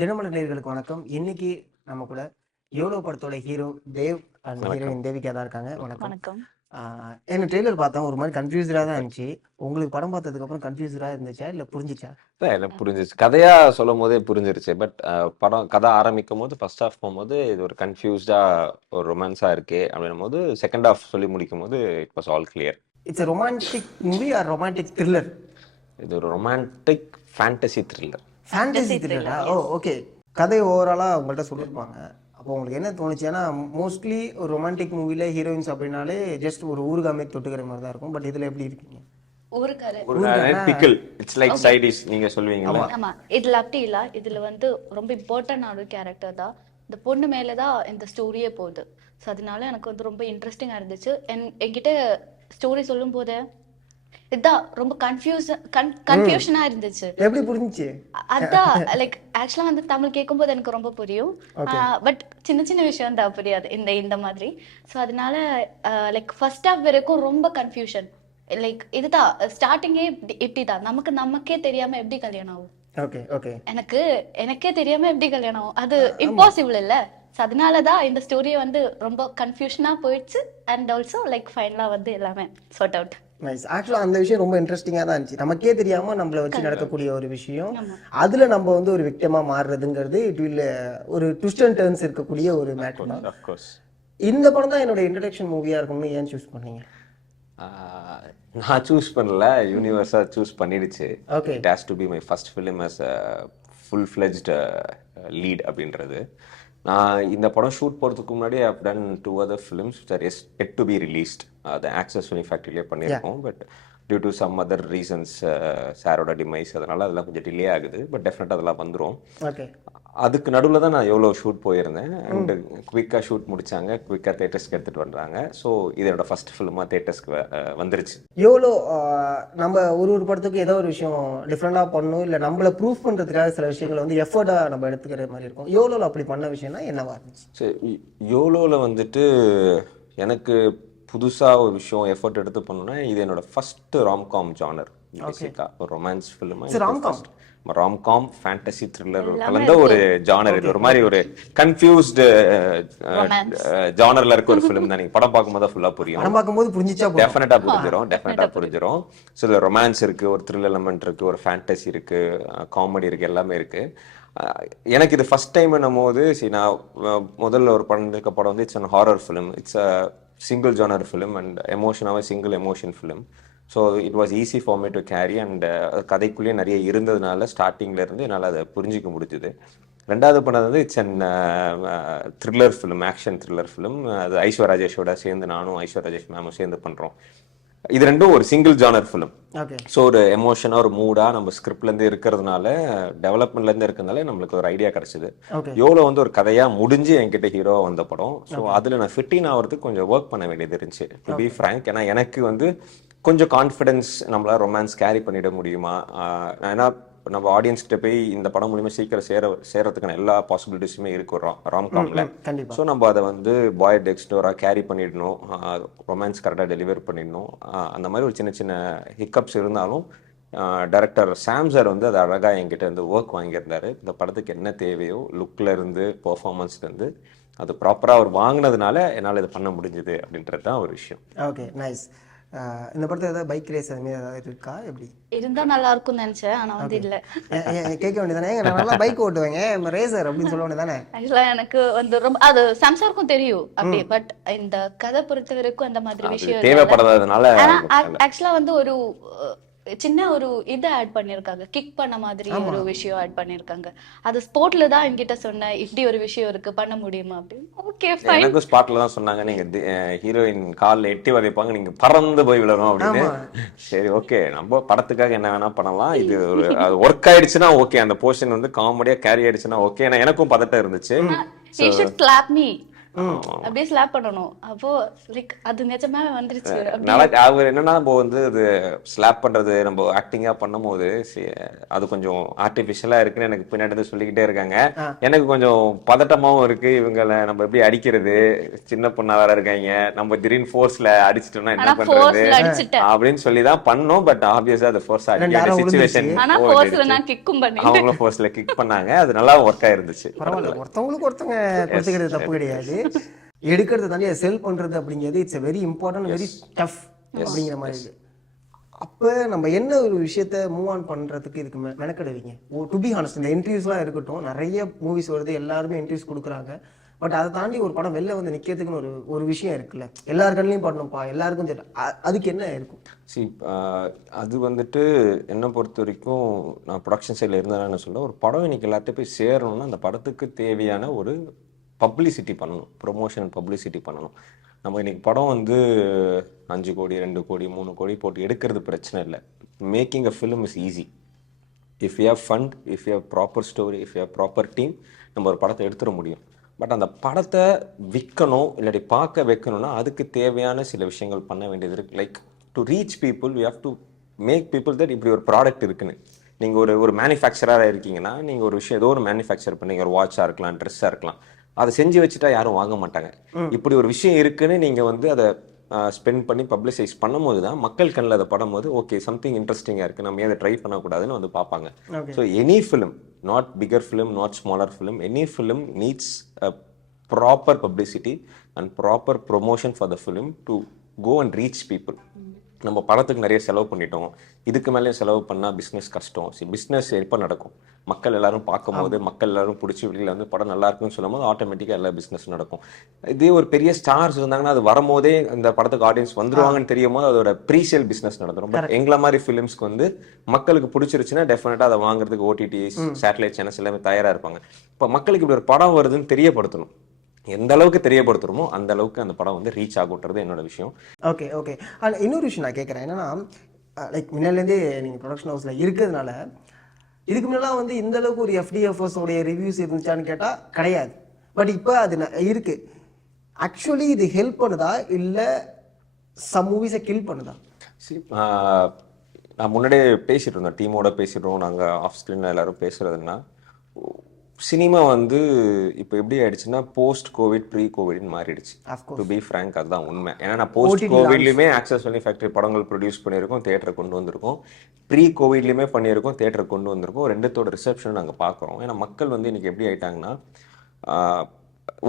தினமலர் நேயர்களுக்கு வணக்கம். இன்னைக்கு நம்ம கூட யோலோ படத்தோட hero Dev and. Heroine Devika தான் இருக்காங்க. வணக்கம். வணக்கம். என்ன ட்ரெய்லர் பார்த்தேன் ஒரு மாதிரி கன்ஃபியூஸ்டாக தான் இருந்துச்சு. உங்களுக்கு படம் பார்த்ததுக்கு அப்புறம் கன்ஃபியூஸ்டாக இருந்துச்சா? இல்லை புரிஞ்சிச்சா? இல்ல, எனக்கு புரிஞ்சிச்சு. கதையா சொல்லும் போதே புரிஞ்சிருச்சு. பட் படம் கதை ஆரம்பிக்கும் போது ஃபர்ஸ்ட் ஹாஃப் போகும்போது இது ஒரு கன்ஃபியூஸ்டா ஒரு ரொமான்ஸா இருக்கே அப்படின்னும் போது செகண்ட் ஹாஃப் சொல்லி முடிக்கும் போது it was all clear it's romantic movie or romantic thriller இது ஒரு ரொமான்டிக் ஃபேண்டசி த்ரில்லர் ஃபேண்டசி த்ரில்லரா ஓ ஓகே கதை ஓவராலாக உங்கள்கிட்ட சொல்லியிருப்பாங்க. அப்போ உங்களுக்கு என்ன தோணுச்சு ஏன்னா மோஸ்ட்லி ஒரு ரொமான்டிக் மூவியில் ஹீரோயின்ஸ் அப்படின்னாலே ஜஸ்ட் ஒரு ஊறுகாமே தொட்டுக்கிற மாதிரி தான் இருக்கும். பட் இதில் எப்படி இருக்கீங்க? பிக்கிள் இட்ஸ் லைக் சைடிஷ் நீங்க சொல்லுவீங்கல்ல. ஆமா. இதுல அப்படி இல்ல. இதுல வந்து ரொம்ப இம்பார்ட்டன்ட் ஒரு கேரக்டர் தான். இந்த பொண்ணு மேலதான் இந்த ஸ்டோரியே போகுது. ஸோ அதனால எனக்கு வந்து ரொம்ப இன்ட்ரெஸ்டிங்கா இருந்துச்சு. என் என்கிட்ட ஸ்டோரி சொல்லும் போது இதான் ரொம்ப கன்ஃபியூஸ் கன்ஃபியூஷனா இருந்துச்சு. எப்படி புரிஞ்சிச்சு? அதான் லைக் ஆக்சுவலா வந்து தமிழ் கேட்கும்போது எனக்கு ரொம்ப புரியும். பட் சின்ன சின்ன விஷயம் தான் புரியாது இந்த இந்த மாதிரி. ஸோ அதனால லைக் ஃபர்ஸ்ட் ஹாஃப் வரைக்கும் ரொம்ப கன்ஃபியூஷன் லைக் இதுதான் ஸ்டார்டிங்கே இப்படி தான் நமக்கு நமக்கே தெரியாம எப்படி கல்யாணம் ஆகும்? ஓகே ஓகே எனக்கு எனக்கே தெரியாம எப்படி கல்யாணம் ஆகும்? அது இம்பாசிபிள் இல்ல. ஸோ அதனால தான் இந்த ஸ்டோரியை வந்து ரொம்ப கன்ஃபியூஷனா போயிடுச்சு அண்ட் ஆல்சோ லைக் ஃபைனலா வந்து எல்லாமே சார்ட் அவுட் நைஸ் ஆக்சுவலாக அந்த விஷயம் ரொம்ப இன்ட்ரெஸ்டிங்காக தான் இருந்துச்சு. நமக்கே தெரியாம நம்மளை வச்சு நடக்கக்கூடிய ஒரு விஷயம். அதுல நம்ம வந்து ஒரு விக்டமா மாறுறதுங்கிறது இட் வில் ஒரு ட்விஸ்ட் அண்ட் டர்ன்ஸ் இருக்கக்கூடிய ஒரு மேட்டர் தான். இந்த படம் தான் என்னோட இன்ட்ரடக்ஷன் மூவியா இருக்கும்னு ஏன் சூஸ் பண்ணீங்க? நான் சூஸ் பண்ணல. யூனிவர்ஸா சூஸ் பண்ணிடுச்சு. Okay it has to be my first film as full fledged lead அப்படின்றது. நான் இந்த படம் ஷூட் போகிறதுக்கு முன்னாடி I've done two other films are as yet to be released அது ஆக்சஸ் ஃபிலிம் ஃபேக்ட்ரிலே பண்ணியிருக்கோம். But due to some other reasons சாரோட டிமைஸ் அதனால அதெல்லாம் கொஞ்சம் டிலே ஆகுது. பட் டெஃபினட்டாக அதெல்லாம் வந்துடும் அதுக்கு நடுவில் தான் நான் எவ்வளோ ஷூட் போயிருந்தேன். அண்ட் குவிக்காக ஷூட் முடிச்சாங்க. குவிக்காக தேட்டர்ஸ்க்கு எடுத்துகிட்டு வந்தாங்க. ஸோ இது என்னோட ஃபர்ஸ்ட் ஃபிலிமாக தேட்டர்ஸ்க்கு வந்துருச்சு. எவ்வளோ நம்ம ஒரு ஒரு படத்துக்கு ஏதோ ஒரு விஷயம் டிஃப்ரெண்டாக பண்ணணும். இல்லை நம்மளை ப்ரூஃப் பண்ணுறதுக்காக சில விஷயங்களை வந்து எஃபர்ட்டாக நம்ம எடுத்துக்கிற மாதிரி இருக்கும். எவ்வளோ அப்படி பண்ண விஷயம்னா என்னவா இருந்துச்சு? சரி யோலோவில் வந்துட்டு எனக்கு புதுசாக ஒரு விஷயம் எஃபர்ட் எடுத்து பண்ணணும்னா இது என்னோட ஃபர்ஸ்ட் ராம்காம் ஜானர் பேசிக்காக ஒரு romance film rom-com. Romcom fantasy thriller கலந்த ஒரு ஜானர் இது. ஒரு மாதிரி ஒரு கன்ஃபியூஸ்டு ஜானர்ல இருக்க ஒரு ஃபிலிம் தான். நீங்க படம் பார்க்கும்போது தான் ஃபுல்லா புரியும். படம் பார்க்கும்போது புரிஞ்சிச்சா. டெஃபினட்டா புரிஞ்சிரும் டெஃபினட்டா புரிஞ்சிரும். ஸோ இதுல ரொமான்ஸ் இருக்கு ஒரு த்ரில் எலமெண்ட் இருக்கு ஒரு ஃபேண்டசி இருக்கு காமெடி இருக்கு எல்லாமே இருக்கு. அஹ் எனக்கு இது ஃபர்ஸ்ட் டைம் போது சரி நான் முதல்ல ஒரு படம் இருக்க படம் வந்து it's an horror film it's a single genre film and எமோஷனாகவே single emotion film so it was easy for me to carry and கதைக்குள்ளேயே நிறைய இருந்ததுனால ஸ்டார்டிங்லேருந்து என்னால் அதை புரிஞ்சிக்க முடிஞ்சுது. ரெண்டாவது படம் வந்து it's an thriller film action thriller film அது ஐஸ்வர் ராஜேஷோட சேர்ந்து நானும் ஐஸ்வர் ராஜேஷ் மேமும் சேர்ந்து பண்ணுறோம் இது ரெண்டும் ஒரு சிங்கிள் ஜானர் ஃபிலிம் ஸோ ஒரு எமோஷனாக ஒரு மூடாக நம்ம ஸ்கிரிப்ட்லேருந்து இருக்கிறதுனால டெவலப்மெண்ட்லேருந்து இருக்கிறதுனால நம்மளுக்கு ஒரு ஐடியா கிடைச்சிது. யோலோ வந்து ஒரு கதையாக முடிஞ்சு என்கிட்ட ஹீரோவாக வந்த படம். ஸோ அதில் நான் ஃபிட்டின் ஆகிறதுக்கு கொஞ்சம் ஒர்க் பண்ண வேண்டியது இருந்துச்சு டு பி ஃப்ரேங்க் ஏன்னா எனக்கு வந்து கொஞ்சம் கான்ஃபிடன்ஸ் நம்மளால ரொமான்ஸ் கேரி பண்ணிட முடியுமா? ஏன்னா நம்ம ஆடியன்ஸ் கிட்ட போய் இந்த படம் மூலியமா சீக்கிரம் சேர சேரத்துக்கான எல்லா பாசிபிலிட்டிஸுமே இருக்கு ஒரு ராம்காம்ல கண்டிப்பா. ஸோ நம்ம அதை வந்து பாய் டெக்ஸ்டோராக கேரி பண்ணிடணும் ரொமான்ஸ் கரெக்டாக டெலிவர் பண்ணிடணும். அந்த மாதிரி ஒரு சின்ன சின்ன ஹிக்கப்ஸ் இருந்தாலும் டைரக்டர் சாம் சார் வந்து அது அழகாக என்கிட்ட வந்து ஒர்க் வாங்கியிருந்தாரு. இந்த படத்துக்கு என்ன தேவையோ லுக்ல இருந்து பெர்ஃபார்மன்ஸ்ல இருந்து அது ப்ராப்பராக அவர் வாங்கினதுனால என்னால் இதை பண்ண முடிஞ்சுது அப்படின்றது தான் ஒரு விஷயம். ஓகே நைஸ் இந்த படத்துல ஏதாவது பைக் ரேஸ் அது மாதிரி ஏதாவது இருக்கா? எப்படி? இருந்தா நல்லா இருக்கும்னு நினைச்சேன் ஆனா வந்து இல்ல. கேட்க வேண்டியதானே நான் நல்லா பைக் ஓட்டுவேங்க. ரேசர் அப்படின்னு சொல்ல வேண்டியதானே ஆக்சுவலா எனக்கு வந்து ரொம்ப அது சாம்சாருக்கும் தெரியும் அப்படி. பட் இந்த கதை பொறுத்த வரைக்கும் அந்த மாதிரி விஷயம் இல்ல. தேவைப்படாததுனால ஆக்சுவலா வந்து ஒரு சின்ன ஒரு இது ஆட் பண்ணிருக்காங்க கிக் பண்ண மாதிரி ஒரு விஷயம் ஆட் பண்ணிருக்காங்க அது ஸ்போர்ட்ல தான் என்கிட்ட சொன்னேன் இப்படி ஒரு விஷயம் இருக்கு பண்ண முடியுமா அப்படின்னு. ஓகே ஃபைன் எனக்கும் ஸ்பாட்ல தான் சொன்னாங்க. நீங்க ஹீரோயின் காலில் எட்டி வதைப்பாங்க நீங்க பறந்து போய் விழணும் அப்படின்னு. சரி ஓகே நம்ம படத்துக்காக என்ன வேணா பண்ணலாம். இது ஒரு அது ஒர்க் ஆயிடுச்சுன்னா ஓகே அந்த போர்ஷன் வந்து காமெடியா கேரி ஆயிடுச்சுன்னா ஓகே ஏன்னா எனக்கும் பதட்டம் இருந்துச்சு. அப்படியே ஸ்லாப் பண்ணணும். அப்போ லைக் அது நிஜமாவே வந்துருச்சு. அவர் என்னன்னா நம்ம வந்து அது ஸ்லாப் பண்றது நம்ம ஆக்டிங்கா பண்ணும்போது அது கொஞ்சம் ஆர்டிபிஷியலா இருக்குன்னு எனக்கு பின்னாடி இருந்து சொல்லிக்கிட்டே இருக்காங்க. எனக்கு கொஞ்சம் பதட்டமாவும் இருக்கு. இவங்கள நம்ம எப்படி அடிக்கிறது? சின்ன பொண்ணா வேற இருக்காங்க. நம்ம திடீர்னு ஃபோர்ஸ்ல அடிச்சிட்டோம்னா என்ன பண்றது? அப்படின்னு சொல்லி தான் பண்ணோம். பட் ஆப்வியஸா அது ஃபோர்ஸ் அடிக்கிற சுச்சுவேஷன் ஆனா ஃபோர்ஸ்ல நான் கிக்கும் பண்ணி அவங்களும் ஃபோர்ஸ்ல கிக் பண்ணாங்க. அது நல்லா ஒர்க் ஆயிருந்துச்சு. பரவாயில்ல. ஒருத்தவங்களுக்கு ஒருத்தவங்க கொடுத்துக்கிறது தப்பு கிடையாது. எடுக்கிறத தாண்டி அதை செல் பண்றது அப்படிங்கிறது it's a very important very tough அப்படிங்கிற மாதிரி இருக்கு. அப்போ நம்ம என்ன ஒரு விஷயத்த மூவ் ஆன் பண்றதுக்கு இதுக்கு மெனக்கெடுவீங்க? ஓ டு பி ஹானஸ்ட் இந்த இன்டர்வியூஸ்லாம் இருக்கட்டும் நிறைய மூவிஸ் வருது எல்லாருமே இன்டர்வியூஸ் கொடுக்குறாங்க. பட் அதை தாண்டி ஒரு படம் வெளில வந்து நிக்கிறதுக்குன்னு ஒரு ஒரு விஷயம் இருக்குல்ல. எல்லார் கண்ணிலையும் பண்ணணும்ப்பா எல்லாருக்கும் தெரியும். அதுக்கு என்ன இருக்கும்? சி அது வந்துட்டு என்னை பொறுத்த வரைக்கும் நான் ப்ரொடக்ஷன் சைடில் இருந்தேன் என்ன சொல்ல ஒரு படம் இன்னைக்கு எல்லாத்தையும் போய் சேரணும்னா அந்த படத்துக்கு தேவையான ஒரு பப்ளிசிட்டி பண்ணணும். ப்ரொமோஷன் பப்ளிசிட்டி பண்ணணும். நம்ம இன்னைக்கு படம் வந்து அஞ்சு கோடி ரெண்டு கோடி மூணு கோடி போட்டு எடுக்கிறது பிரச்சனை இல்லை. Making a film is easy if you have fund if you have proper story if you have proper team நம்ம ஒரு படத்தை எடுத்துட முடியும். பட் அந்த படத்தை விற்கணும் இல்லாட்டி பார்க்க வைக்கணும்னா அதுக்கு தேவையான சில விஷயங்கள் பண்ண வேண்டியது இருக்குது like to reach people you have to make people that இப்படி ஒரு ப்ராடக்ட் இருக்குன்னு. நீங்கள் ஒரு ஒரு மேனுஃபேக்சராக இருக்கீங்கன்னா நீங்கள் ஒரு விஷயம் ஏதோ ஒரு மேனுஃபேக்சர் பண்ணீங்க. ஒரு வாட்சாக இருக்கலாம் ட்ரெஸ்ஸாக இருக்கலாம். அதை செஞ்சு வச்சுட்டா யாரும் வாங்க மாட்டாங்க. இப்படி ஒரு விஷயம் இருக்குன்னு நீங்கள் வந்து அதை ஸ்பெண்ட் பண்ணி பப்ளிசைஸ் பண்ணும்போது தான் மக்கள் கண்ணில் அதை படும்போது ஓகே சம்திங் இன்ட்ரெஸ்டிங்காக இருக்குது நம்ம ஏன் அதை ட்ரை பண்ணக்கூடாதுன்னு வந்து பார்ப்பாங்க. So any film not bigger film not smaller film any film needs a proper publicity and proper promotion for the film to go and reach people நம்ம படத்துக்கு நிறைய செலவு பண்ணிட்டோம். இதுக்கு மேலே செலவு பண்ணால் பிஸ்னஸ் கஷ்டம். சரி பிஸ்னஸ் எப்போ நடக்கும்? மக்கள் எல்லாரும் பார்க்கும்போது மக்கள் எல்லாரும் பிடிச்சி வெளியில் வந்து படம் நல்லா இருக்குன்னு சொல்லும்போது ஆட்டோமேட்டிக்காக எல்லா பிஸ்னஸ் நடக்கும். இதே ஒரு பெரிய ஸ்டார்ஸ் இருந்தாங்கன்னா அது வரும்போதே இந்த படத்துக்கு ஆடியன்ஸ் வந்துருவாங்கன்னு தெரியும் போது அதோட ப்ரீசேல் பிஸ்னஸ் நடந்துரும். பட் எங்களை மாதிரி ஃபிலிம்ஸ்க்கு வந்து மக்களுக்கு பிடிச்சிருச்சுன்னா டெஃபினட்டாக அதை வாங்குறதுக்கு ஓடிடிஸ் சேட்டலைட் சேனல்ஸ் எல்லாமே தயாராக இருப்பாங்க. இப்போ மக்களுக்கு இப்படி ஒரு படம் வருதுன்னு தெரியப்படுத்தணும். எந்த அளவுக்கு தெரியப்படுத்துறோமோ அந்த அளவுக்கு அந்த படம் வந்து ரீச் ஆகுன்றது என்னோட விஷயம். ஓகே ஓகே அண்ட் இன்னொரு விஷயம் நான் கேட்குறேன். என்னன்னா லைக் முன்னாடிலேருந்தே நீங்கள் ப்ரொடக்ஷன் ஹவுஸில் இருக்கிறதுனால இதுக்கு முன்னெல்லாம் வந்து இந்த அளவுக்கு ஒரு எஃப்டிஎஃப்எஸ் உடைய ரிவ்யூஸ் இருந்துச்சான்னு கேட்டால் கிடையாது. பட் இப்போ அது இருக்கு. ஆக்சுவலி இது ஹெல்ப் பண்ணுதா? இல்லை சம் மூவிஸை கில் பண்ணுதா? ஆஹ், நான் முன்னாடியே பேசிட்டு இருந்தோம் டீமோட பேசிடுறோம் நாங்கள் ஆஃப் ஸ்க்ரீனில் எல்லாரும் பேசுறதுன்னா சினிமா வந்து இப்போ எப்படி ஆயிடுச்சுன்னா போஸ்ட் கோவிட் ப்ரீ கோவிட்னு மாறிடுச்சு. டு பி ஃப்ரேங்க் அதுதான் உண்மை. ஏன்னா நான் போஸ்ட் கோவிட்லையுமே ஆக்சஸ் பண்ணி ஃபேக்டரி படங்கள் ப்ரொடியூஸ் பண்ணியிருக்கோம் தேட்டரை கொண்டு வந்திருக்கோம். ப்ரீ கோவிட்லையுமே பண்ணியிருக்கோம் தேட்டரை கொண்டு வந்திருக்கோம். ரெண்டுத்தோட ரிசப்ஷன் நாங்கள் பார்க்குறோம். ஏன்னா மக்கள் வந்து இன்னைக்கு எப்படி ஆயிட்டாங்கன்னா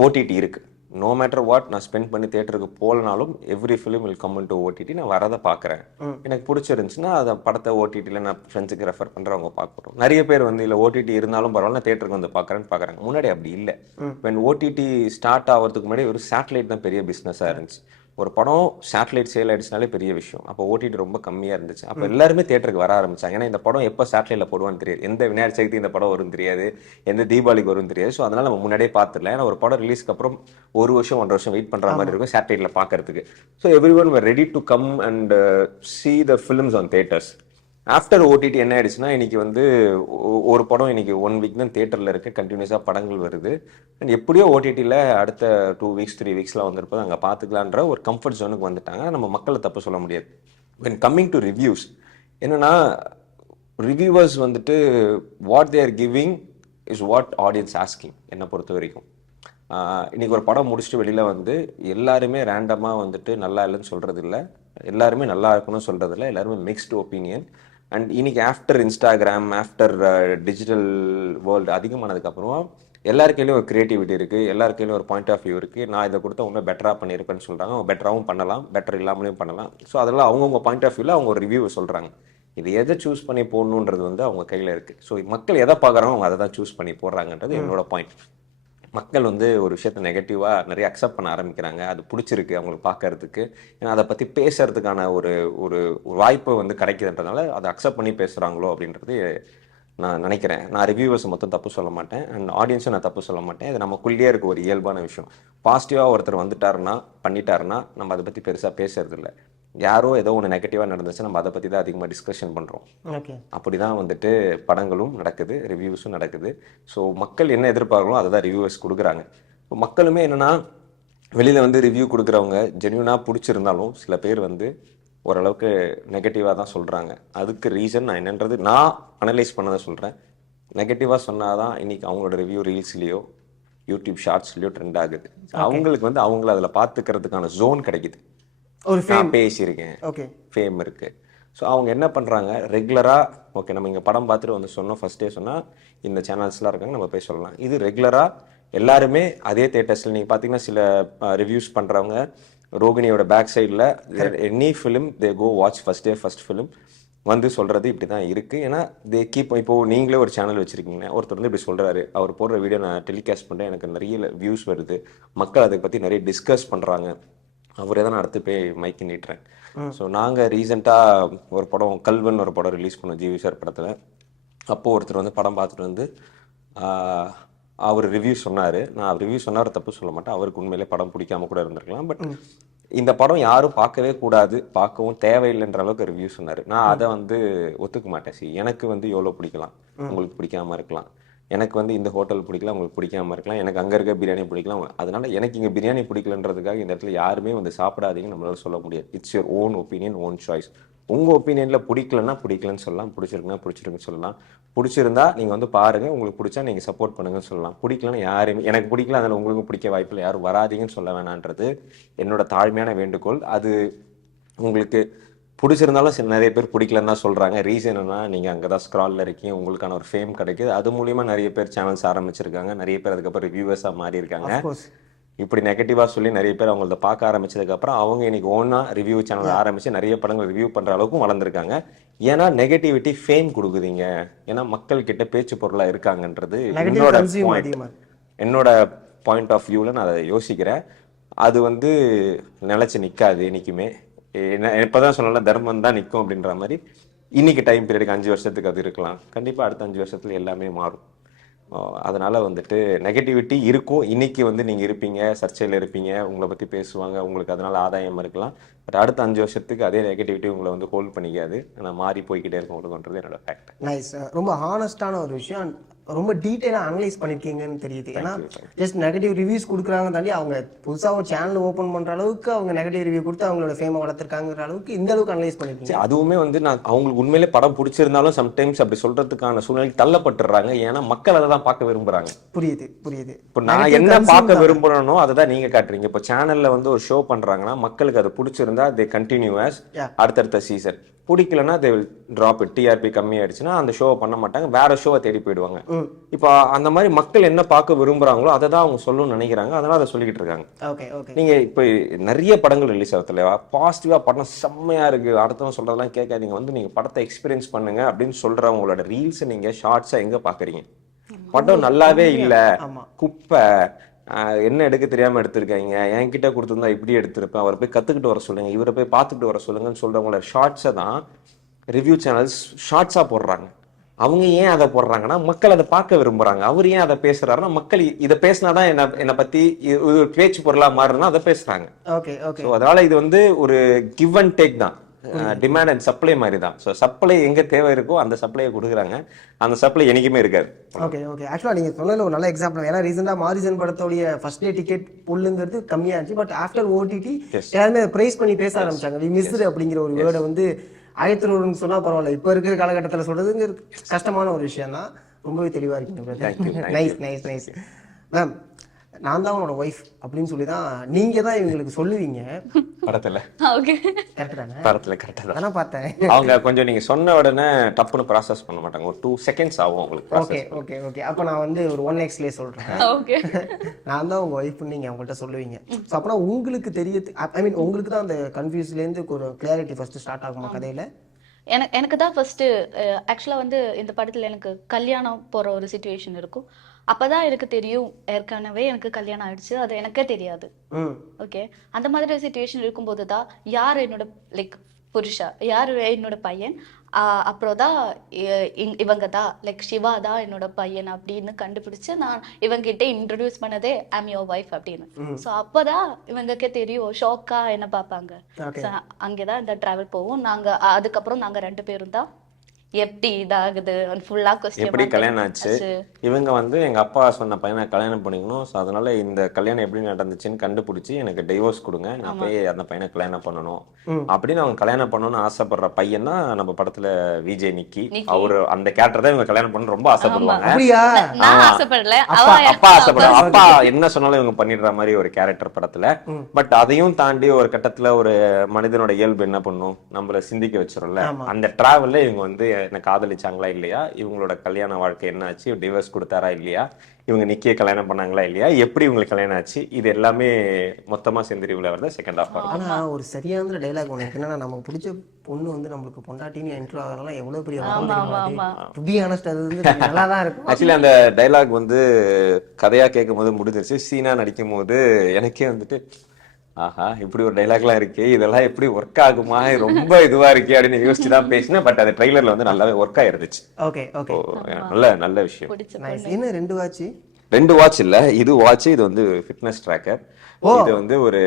ஓடிடி இருக்கு. நோ மேட்டர் வாட் நான் ஸ்பெண்ட் பண்ணி தேட்டருக்கு போகலனாலும் every film will come to OTT நான் வரதை பார்க்குறேன். எனக்கு பிடிச்சிருந்துச்சுன்னா அதை படத்தை ஓடிடியில் நான் ஃப்ரெண்ட்ஸுக்கு ரெஃபர் பண்ணுறவங்க பார்க்குறோம் நிறைய பேர் வந்து இல்லை ஓடிடி இருந்தாலும் பரவாயில்ல நான் தேட்டருக்கு வந்து பார்க்குறேன்னு பார்க்குறாங்க. முன்னாடி அப்படி இல்லை. when ஓடிடி ஸ்டார்ட் ஆகிறதுக்கு முன்னாடி ஒரு சேட்டலைட் தான் பெரிய பிஸ்னஸாக இருந்துச்சு. ஒரு படம் சேட்டலைட் சேல் ஆயிடுச்சுனாலே பெரிய விஷயம். அப்போ ஓடிடி ரொம்ப கம்மியாக இருந்துச்சு. அப்போ எல்லாருமே தேட்டருக்கு வர ஆரம்பிச்சாங்க. ஏன்னா இந்த படம் எப்போ சேட்டலைட்ல போடுவான்னு தெரியாது. எந்த விநாயகர் சதுர்த்தி இந்த படம் வரும் தெரியாது. எந்த தீபாவளிக்கு வரும் தெரியாது. ஸோ அதனால நம்ம முன்னாடியே பார்த்துடலாம் ஏன்னா ஒரு படம் ரிலீஸ்க்கு அப்புறம் ஒரு வருஷம் ஒன்றரை வருஷம் வெயிட் பண்ணுற மாதிரி இருக்கும் சேட்டலைட்ல பார்க்கறதுக்கு. So every one ready to come and see the films on theatres after OTT என்ன ஆயிடுச்சுன்னா இன்னைக்கு வந்து ஒ- ஒரு படம் இன்னைக்கு ஒன் வீக் தான் தேட்டரில் இருக்கு. கண்டினியூஸாக படங்கள் வருது. அண்ட் எப்படியோ ஓடிடியில் அடுத்த டூ வீக்ஸ் த்ரீ வீக்ஸ்லாம் வந்திருப்பது அங்கே பார்த்துக்கலான்ற ஒரு கம்ஃபர்ட் ஜோனுக்கு வந்துட்டாங்க. நம்ம மக்களை தப்பு சொல்ல முடியாது. வென் கம்மிங் டு ரிவ்யூஸ் என்னென்னா ரிவ்யூவர்ஸ் வந்துட்டு what they're giving is what audience asking என்னை பொறுத்த வரைக்கும். இன்னைக்கு ஒரு படம் முடிச்சுட்டு வெளியில் வந்து எல்லாருமே ரேண்டமாக வந்துட்டு நல்லா இல்லைன்னு சொல்கிறது இல்லை எல்லாருமே நல்லா இருக்கணும்னு சொல்றது எல்லாருமே மிக்ஸ்டு ஒப்பீனியன் அண்ட் இன்னைக்கு after Instagram after digital world அதிகமானதுக்கு அப்புறமா எல்லார் கையிலயும் ஒரு கிரியேட்டிவிட்டி இருக்கு. எல்லார் கையிலயும் ஒரு பாயிண்ட் ஆஃப் வியூ இருக்கு. நான் இதை கொடுத்தா இன்னும் பெட்டரா பண்ணியிருப்பேன்னு சொல்றாங்க. அவங்க பெட்டராகவும் பண்ணலாம். பெட்டர் இல்லாமலையும் பண்ணலாம். ஸோ அதெல்லாம் அவங்கவுங்க பாயிண்ட் ஆஃப் வியூல அவங்க ஒரு ரிவ்யூ சொல்றாங்க. இது எதை சூஸ் பண்ணி போடணுன்றது வந்து அவங்க கையில இருக்கு. ஸோ மக்கள் எதை பார்க்குறாங்க அவங்க அதை தான் சூஸ் பண்ணி போடுறாங்கன்றது என்னோட பாயிண்ட் மக்கள் வந்து ஒரு விஷயத்த நெகட்டிவாக நிறைய அக்செப்ட் பண்ண ஆரம்பிக்கிறாங்க. அது பிடிச்சிருக்கு அவங்களுக்கு பார்க்கறதுக்கு. ஏன்னா அதை பற்றி பேசுறதுக்கான ஒரு ஒரு வாய்ப்பு வந்து கிடைக்குதுன்றதுனால அதை அக்செப்ட் பண்ணி பேசுகிறாங்களோ அப்படின்றது நான் நினைக்கிறேன். நான் ரிவ்யூவர்ஸ் மொத்தம் தப்பு சொல்ல மாட்டேன். அண்ட் ஆடியன்ஸும் நான் தப்பு சொல்ல மாட்டேன். இது நமக்குள்ளேயே இருக்க ஒரு இயல்பான விஷயம். பாசிட்டிவாக ஒருத்தர் வந்துட்டாருன்னா பண்ணிட்டாருன்னா நம்ம அதை பற்றி பெருசாக பேசுறது இல்லை யாரோ ஏதோ ஒன்று நெகட்டிவாக நடந்துச்சு நம்ம அதை பற்றி தான் அதிகமாக டிஸ்கஷன் பண்ணுறோம் ஓகே அப்படிதான் வந்துட்டு படங்களும் நடக்குது ரிவ்யூஸும் நடக்குது. ஸோ மக்கள் என்ன எதிர்பார்க்கணும் அதை தான் ரிவ்யூவர்ஸ் கொடுக்குறாங்க. இப்போ மக்களுமே என்னன்னா வெளியில் வந்து ரிவ்யூ கொடுக்குறவங்க ஜென்யூனாக பிடிச்சிருந்தாலும் சில பேர் வந்து ஓரளவுக்கு நெகட்டிவாக தான் சொல்கிறாங்க அதுக்கு ரீசன் நான் என்னன்றது நான் அனலைஸ் பண்ணதை சொல்கிறேன் நெகட்டிவாக சொன்னால் தான் இன்னைக்கு அவங்களோட ரிவ்யூ ரீல்ஸ்லேயோ யூடியூப் ஷார்ட்ஸ்லேயோ ட்ரெண்ட் ஆகுது. அவங்களுக்கு வந்து அவங்கள அதில் பார்த்துக்கிறதுக்கான ஜோன் கிடைக்குது. ஒரு ஃபேம் நான் பேசியிருக்கேன். ஓகே ஃபேம் இருக்கு. ஸோ அவங்க என்ன பண்ணுறாங்க ரெகுலராக ஓகே நம்ம இங்கே படம் பார்த்துட்டு வந்து சொன்னோம் ஃபர்ஸ்டே சொன்னால் இந்த சேனல்ஸ்லாம் இருக்காங்க நம்ம போய் சொல்லலாம். இது ரெகுலராக எல்லாருமே அதே தேட்டர்ஸில் நீங்கள் பார்த்தீங்கன்னா சில ரிவ்யூஸ் பண்ணுறவங்க ரோகிணியோட பேக் சைடில் any film they go watch first day first film வந்து சொல்கிறது இப்படி தான் இருக்குது ஏன்னா தே கீப் இப்போ நீங்களே ஒரு சேனல் வச்சுருக்கீங்க ஒருத்தர் வந்து இப்படி சொல்கிறாரு அவர் போடுற வீடியோ நான் டெலிகாஸ்ட் பண்ணுறேன் எனக்கு நிறைய வியூஸ் வருது மக்கள் அதை பற்றி நிறைய டிஸ்கஸ் பண்ணுறாங்க அவரே தான் நான் அடுத்து போய் மைக்கு நீட்டுறேன். ஸோ நாங்கள் ரீசெண்டாக ஒரு படம் கல்வன் ஒரு படம் ரிலீஸ் பண்ணோம் ஜிவி சார் படத்தில். அப்போது ஒருத்தர் வந்து படம் பார்த்துட்டு வந்து அவர் ரிவ்யூ சொன்னார். நான் ரிவ்யூ சொன்னார் தப்பு சொல்ல மாட்டேன். அவருக்கு உண்மையிலே படம் பிடிக்காம கூட இருந்திருக்கலாம். பட் இந்த படம் யாரும் பார்க்கவே கூடாது. பார்க்கவும் தேவையில்லைன்ற அளவுக்கு ரிவ்யூ சொன்னார். நான் அதை வந்து ஒத்துக்க மாட்டேன். சி எனக்கு வந்து எவ்வளோ பிடிக்கலாம்? உங்களுக்கு பிடிக்காம இருக்கலாம். எனக்கு வந்து இந்த ஹோட்டல் பிடிக்கல உங்களுக்கு பிடிக்காம இருக்கலாம். எனக்கு அங்கே இருக்க பிரியாணி பிடிக்கலாம். அதனால எனக்கு இங்கே பிரியாணி பிடிக்கலன்றதுக்காக இந்த இடத்துல யாருமே வந்து சாப்பிடாதீங்கன்னு நம்மளால சொல்ல முடியாது. It's your own opinion own choice உங்கள் ஒப்பீனியனில் பிடிக்கலன்னா பிடிக்கலன்னு சொல்லலாம். பிடிச்சிருக்குன்னா பிடிச்சிருக்குன்னு சொல்லலாம். பிடிச்சிருந்தா நீங்கள் வந்து பாருங்கள் உங்களுக்கு பிடிச்சா நீங்கள் சப்போர்ட் பண்ணுங்கன்னு சொல்லலாம். பிடிக்கலன்னா யாருமே எனக்கு பிடிக்கல அதனால் உங்களுக்கு பிடிக்க வாய்ப்பில் யாரும் வராதீங்கன்னு சொல்ல வேணான்றது என்னோட தாழ்மையான வேண்டுகோள். அது உங்களுக்கு பிடிச்சிருந்தாலும் சில நிறைய பேர் பிடிக்கலன்னு தான் சொல்றாங்க. ரீசன் என்னன்னா நீங்க அங்கதான் ஸ்க்ரால்ல இருக்கீங்க உங்களுக்கான ஒரு ஃபேம் கிடைக்குது. அது மூலியமா நிறைய பேர் சேனல்ஸ் ஆரம்பிச்சிருக்காங்க. நிறைய பேர் அதுக்கப்புறம் ரிவ்யூவர்ஸா மாறி இருக்காங்க இப்படி நெகட்டிவா சொல்லி நிறைய பேர் அவங்களத பார்க்க ஆரம்பிச்சதுக்கு அப்புறம் அவங்க இன்னைக்கு ஓனா ரிவ்யூ சேனல் ஆரம்பிச்சு நிறைய படங்கள் ரிவ்யூ பண்ற அளவுக்கும் வளர்ந்துருக்காங்க. ஏன்னா நெகட்டிவிட்டி ஃபேம் கொடுக்குதுங்க. ஏன்னா மக்கள் கிட்ட பேச்சு பொருளா இருக்காங்கன்றது என்னோட பாயிண்ட் ஆஃப் வியூவில் நான் அதை யோசிக்கிறேன். அது வந்து நிலைச்சு நிற்காது என்னைக்குமே. என்ன இப்போதான் சொல்லலாம் தர்மம் தான் நிற்கும் அப்படின்ற மாதிரி இன்னைக்கு டைம் பீரியடுக்கு அஞ்சு வருஷத்துக்கு அது இருக்கலாம். கண்டிப்பாக அடுத்த அஞ்சு வருஷத்துல எல்லாமே மாறும். அதனால் அதனால வந்துட்டு நெகட்டிவிட்டி இருக்கும். இன்னைக்கு வந்து நீங்கள் இருப்பீங்க சர்ச்சையில் இருப்பீங்க உங்களை பற்றி பேசுவாங்க உங்களுக்கு அதனால ஆதாயம் இருக்கலாம். பட் அடுத்த அஞ்சு வருஷத்துக்கு அதே நெகட்டிவிட்டி உங்களை வந்து ஹோல்ட் பண்ணிக்காது. ஆனால் மாறி போய்க்கிட்டே இருக்கும் உங்களுக்குன்றது என்னோட ஃபேக்ட் நைஸ் ரொம்ப ஹானஸ்டான ஒரு விஷயம். ரொம்ப டீட்டெயிலாக அனலைஸ் பண்ணிருக்கீங்கன்னு தெரியுது. ஏன்னா ஜஸ்ட் நெகட்டிவ் ரிவ்யூஸ் கொடுக்குறாங்க தாண்டி அவங்க புதுசாக ஒரு சேனல் ஓப்பன் பண்ணுற அளவுக்கு அவங்க நெகட்டிவ் ரிவ்யூ கொடுத்து அவங்களோட ஃபேமை வளர்த்துருக்காங்கிற அளவுக்கு இந்த அளவுக்கு அனலைஸ் பண்ணிருக்கீங்க. சரி, அதுவுமே வந்து நான் அவங்களுக்கு உண்மையிலே படம் பிடிச்சிருந்தாலும் சம்டைம்ஸ் அப்படி சொல்றதுக்கான சூழ்நிலை தள்ளப்பட்டுறாங்க. ஏன்னா மக்கள் அதை தான் பார்க்க விரும்புறாங்க. புரியுது புரியுது. இப்போ நான் என்ன பார்க்க தான். விரும்புறேனோ அதை தான் நீங்க காட்டுறீங்க. இப்போ சேனல்ல வந்து ஒரு ஷோ பண்றாங்கன்னா மக்களுக்கு அது பிடிச்சிருந்தா தே கண்டினியூ Yeah. அடுத்தடுத்த சீசன் பிடிக்கலன்னா they will drop it TRP கம்மியாயிடுச்சுன்னா அந்த ஷோவை பண்ண மாட்டாங்க. வேற ஷோவை தேடி போயிடுவாங்க. இப்போ அந்த மாதிரி மக்கள் என்ன பார்க்க விரும்புறாங்களோ அதை தான் அவங்க சொல்லணும்னு நினைக்கிறாங்க. அதனால அதை சொல்லிக்கிட்டு இருக்காங்க. நீங்க இப்போ நிறைய படங்கள் ரிலீஸ் ஆகுதுல பாசிட்டிவா படம் செம்மையா இருக்கு. அடுத்தவங்க சொல்றதெல்லாம் கேட்காதீங்க. வந்து நீங்க படத்தை எக்ஸ்பீரியன்ஸ் பண்ணுங்க அப்படின்னு சொல்றவங்களோட ரீல்ஸ் நீங்க ஷார்ட்ஸா எங்க பாக்குறீங்க படம் நல்லாவே இல்ல. குப்பை என்ன எடுக்க தெரியாம எடுத்திருக்காங்க? என்கிட்ட கொடுத்துருந்தா இப்படி எடுத்திருப்பேன். அவரை போய் கத்துக்கிட்டு வர சொல்லுங்க. இவரை போய் பார்த்துக்கிட்டு வர சொல்லுங்கன்னு சொல்றவங்களோட ஷார்ட்ஸை தான் ரிவ்யூ சேனல்ஸ் ஷார்ட்ஸா போடுறாங்க. அவங்க ஏன் அதை போடுறாங்கன்னா மக்கள் அதை பார்க்க விரும்புறாங்க. அவர் ஏன் அதை பேசுறாருன்னா மக்கள் இதை பேசினாதான் என்ன என்னை ஒரு பேச்சு பொருளா மாறுனா அதை பேசுறாங்க. ஓகே ஓகே அதனால இது வந்து ஒரு கிவ் அண்ட் டேக் தான். டிமாண்ட் அண்ட் சப்ளை மாதிரி தான் ஸோ சப்ளை எங்க தேவை இருக்கோ அந்த சப்ளையை கொடுக்குறாங்க. அந்த சப்ளை என்னைக்குமே இருக்காது. ஓகே ஓகே ஆக்சுவலாக நீங்கள் சொன்னதில் ஒரு நல்ல எக்ஸாம்பிள் ஏன்னா ரீசெண்டாக மாரிசன் படத்தோடைய ஃபர்ஸ்ட் டே டிக்கெட் புல்லுங்கிறது கம்மியாக இருந்துச்சு. பட் ஆஃப்டர் ஓடிடி எல்லாருமே ப்ரைஸ் பண்ணி பேச ஆரம்பிச்சாங்க. வி மிஸ்டு அப்படிங்கிற ஒரு வேர்டை வந்து ஆயிரத்தி சொன்னால் பரவாயில்ல. இப்போ இருக்கிற காலகட்டத்தில் சொல்கிறதுங்கிறது கஷ்டமான ஒரு விஷயம் தான் ரொம்பவே தெளிவாக இருக்கீங்க நைஸ் நைஸ் நைஸ் மேம் நான் தான் உன்னோட ஒய்ஃப் அப்படின்னு சொல்லி தான் நீங்கள் தான் இவங்களுக்கு சொல்லுவீங்க. படத்துல. ஓகே கரெக்ட் தானே? படத்துல கரெக்டாக தான். அதான் பார்த்தேன். அவங்க கொஞ்சம் நீங்க சொன்ன உடனே டப்புன்னு ப்ராசஸ் பண்ண மாட்டாங்க. ஒரு டூ செகண்ட்ஸ் ஆகும் உங்களுக்கு ஓகே ஓகே ஓகே அப்போ நான் வந்து ஒரு ஒன் எக்ஸ்லேயே சொல்கிறேன் ஓகே நான் தான் உங்க ஒய்ஃப்னு நீங்க அவங்கள்ட்ட சொல்லுவீங்க. ஸோ அப்போனா உங்களுக்கு தெரிய ஐ மீன் உங்களுக்கு தான் அந்த கன்ஃபியூஸ்லேருந்து ஒரு கிளாரிட்டி ஃபர்ஸ்ட் ஸ்டார்ட் ஆகுமா கதையில? எனக்கு எனக்கு தான் ஃபர்ஸ்ட் ஆக்சுவலா வந்து இந்த படத்துல எனக்கு கல்யாணம் போற ஒரு சுச்சுவேஷன் இருக்கும். அப்பதான் எனக்கு தெரியும். ஏற்கனவே எனக்கு கல்யாணம் ஆயிடுச்சு. அது எனக்கே தெரியாது. ஓகே அந்த மாதிரி சுச்சுவேஷன் இருக்கும்போது தான் யார் என்னோட லைக் புருஷா? யார் என்னோட பையன்? அப்புறம் தான் இவங்க தான். லைக் சிவா தான் என்னோட பையன் அப்படின்னு கண்டுபிடிச்சு நான் இவங்கிட்ட இன்ட்ரடியூஸ் பண்ணதே ஐம் யோர் ஒய்ஃப் அப்படின்னு. ஸோ அப்போதான் இவங்களுக்கே தெரியும். ஷாக்கா என்ன பார்ப்பாங்க? அங்கேதான் இந்த டிராவல் போவோம். நாங்க அ- அதுக்கப்புறம் நாங்க ரெண்டு பேரும் தான் எப்படி இதாகுது? ஃபுல்லா எப்படி கொஸ்டின் கல்யாணம் ஆச்சு? இவங்க வந்து எங்க அப்பா சொன்ன பையனை கல்யாணம் பண்ணிக்கணும். ஸோ அதனால இந்த கல்யாணம் எப்படி நடந்துச்சுன்னு கண்டுபிடிச்சி எனக்கு டிவோர்ஸ் கொடுங்க. நான் போய் அந்த பையனை கல்யாணம் பண்ணணும். அப்படின்னு அவங்க கல்யாணம் பண்ணணும்னு ஆசைப்படுற பையன் தான் நம்ம படத்துல விஜய் நிக்கி. அவரு அந்த கேரக்டர் தான் இவங்க கல்யாணம் பண்ண ரொம்ப ஆசைப்படுவாங்க. அப்பா ஆசைப்படுற அப்பா என்ன சொன்னாலும் இவங்க பண்ணிடுற மாதிரி ஒரு கேரக்டர் படத்துல. பட் அதையும் தாண்டி ஒரு கட்டத்துல ஒரு மனிதனோட இயல்பு என்ன பண்ணும்? நம்மள சிந்திக்க வச்சிரும்ல. அந்த டிராவல்ல இவங்க வந்து என்ன காதலிச்சாங்களா இல்லையா? இவங்களோட கல்யாண வாழ்க்கை என்ன ஆச்சு டிவோர்ஸ் கொடுத்தாரா இல்லையா? இவங்க நிக்கிய கல்யாணம் பண்ணாங்களா இல்லையா? எப்படி இவங்களுக்கு கல்யாணம் ஆச்சு? இது எல்லாமே மொத்தமா செந்திரிவுல வரத செகண்ட் ஹாஃப் வரும் ஆனா ஒரு சரியான டைலாக் இருக்கு என்னன்னா நமக்கு பிடிச்ச பொண்ணு வந்து நம்மளுக்கு பொண்டாட்டின்னு என்ட்ரோ ஆகலாம் எவ்வளவு பெரிய டு பி ஆனஸ்ட் அது? வந்து நல்லா தான் இருக்கும். ஆக்சுவலி அந்த டைலாக் வந்து கதையா கேட்கும் போது முடிஞ்சிருச்சு. சீனா நடிக்கும் போது எனக்கே வந்துட்டு ஆஹா இப்படி ஒரு டைலாக்லாம் இருக்கு இதெல்லாம் எப்படி ஒர்க் ஆகுமா? ரொம்ப இதுவா இருக்கே அப்படின்னு யோசிச்சு தான் பேசினேன் பட் அது ட்ரெய்லர்ல வந்து நல்லாவே ஒர்க் ஆயிருந்துச்சு. ஓகே ஓகே நல்ல நல்ல விஷயம். என்ன ரெண்டு வாட்சி ரெண்டு வாட்ச் இல்ல இது வாட்ச் இது வந்து ஃபிட்னஸ் ட்ராக்கர் இது வந்து ஒரு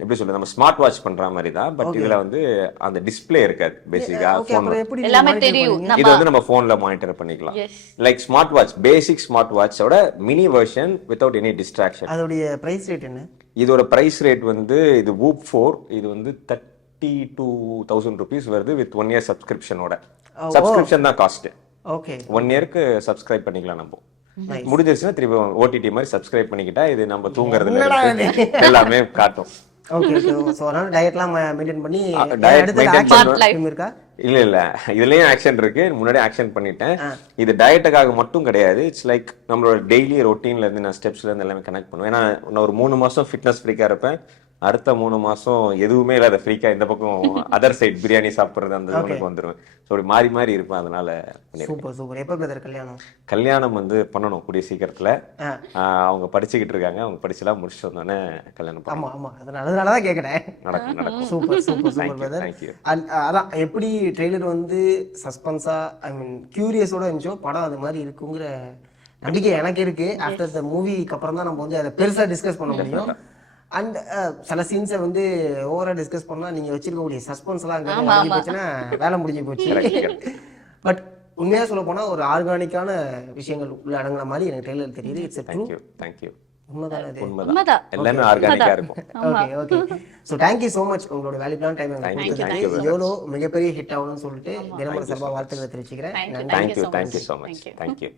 எப்படி சொல்றது நம்ம ஸ்மார்ட் வாட்ச் பண்ற மாதிரி தான் பட் இதுல வந்து அந்த டிஸ்ப்ளே இருக்காது பேசிக்கா போன்? இது வந்து நம்ம போன்ல மானிட்டர் பண்ணிக்கலாம். Like smart watch basic smart வாட்சோட mini version without any distraction அதோடைய பிரைஸ் ரேட் என்ன? இதோட பிரைஸ் ரேட் வந்து இது வூப் ஃபோர் இது வந்து தேர்ட்டி டூ தௌசண்ட் ருபீஸ் வருது வித் ஒன் இயர் சப்ஸ்கிரிப்ஷனோட சப்ஸ்கிரிப்ஷன் தான் காஸ்ட் ஓகே ஒன் இயர்க்கு சப்ஸ்கிரைப் பண்ணிக்கலாம் நம்ம. முடிஞ்சிருச்சுன்னா திருப்பி ஓடிடி மாதிரி சப்ஸ்கிரைப் பண்ணிக்கிட்டா இது நம்ம தூங்குறதுல இருந்து எல்லாமே காட்டும். ஓகே ஸோ அதனால டயட்லாம் மெயின்டைன் பண்ணி பண்ணணும். film இருக்கா. இல்ல இல்ல. இதுலயும் ஆக்ஷன் இருக்கு. முன்னாடி ஆக்ஷன் பண்ணிட்டேன். இது டயட்டுக்காக மட்டும் கிடையாது. இட்ஸ் லைக் நம்மளோட டெய்லி ரொட்டீன்ல இருந்து நான் ஸ்டெப்ஸ்ல இருந்து எல்லாமே கனெக்ட் பண்ணுவேன். ஏன்னா நான் ஒரு மூணு மாசம் ஃபிட்னஸ் ஃப்ரீக்கா இருப்பேன். அடுத்த மூணு மாசம் எதுவுமே இல்லாத ஃப்ரீக்கா இந்த பக்கம் அதர் சைட் பிரியாணி சாப்பிடுறது அந்த உனக்கு வந்துருவேன். ஸோ அப்படி மாறி மாறி இருப்பேன் அதனால. சூப்பர் சூப்பர் எப்போ பிரதர் கல்யாணம்? கல்யாணம் வந்து பண்ணணும் கூடிய சீக்கிரத்துல. அவங்க படிச்சுக்கிட்டு இருக்காங்க. அவங்க படிச்செல்லாம் முடிச்சுட்டு வந்தோடனே கல்யாணம் பண்ணணும். ஆமா ஆமா. அதனால அதனால தான் கேட்குறேன் நடக்கும் நடக்கும். Super super super brother. அதான் எப்படி ட்ரெய்லர் வந்து சஸ்பென்ஸா ஐ மீன் கியூரியஸோட இருந்துச்சோ படம் அது மாதிரி இருக்குங்கிற நம்பிக்கை எனக்கு இருக்கு. ஆஃப்டர் த மூவிக்கு அப்புறம் தான் நம்ம வந்து அதை பெருசா டிஸ்கஸ் பண்ண முடியும். அண்ட் சில சீன்ஸை வந்து ஓவரா டிஸ்கஸ் பண்ணா நீங்க வச்சிருக்கக்கூடிய சஸ்பென்ஸ் எல்லாம் அங்க முடிஞ்சு போச்சுன்னா வேலை முடிஞ்சு போச்சு. பட் உண்மையா சொல்ல போனா ஒரு ஆர்கானிக்கான விஷயங்கள் உள்ள அடங்குன மாதிரி எனக்கு ட்ரெய்லர் தெரியுது. இட்ஸ் தேங்க்யூ தேங்க்யூ எல்லாமே ஆர்கானிக்கா இருக்கும். Okay okay so thank you so much உங்களோட வேல்யூபிளான டைம் Thank you, thank கொடுத்ததுக்கு எவ்வளோ மிகப்பெரிய ஹிட் ஆகணும்னு சொல்லிட்டு தினமர சார்பாக வாழ்த்துக்களை தெரிவிச்சுக்கிறேன். நன்றி. Thank you thank you so much thank you